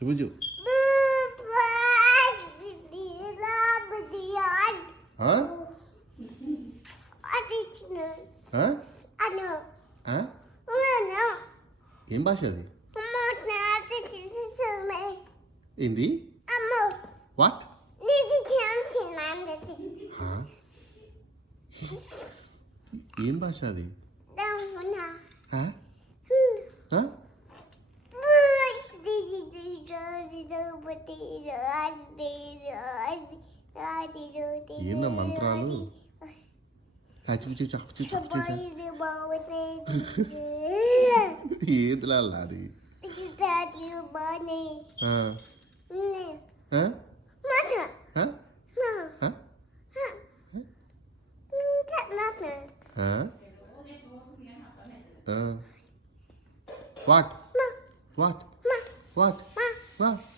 Ibuju. Huh? Huh? Huh? ఏం భాష అది? ఏంది? వాట్? ఏం భాష అది? ఏందా మంత్రాలు? ఏదిలా అది? What? What? What? What?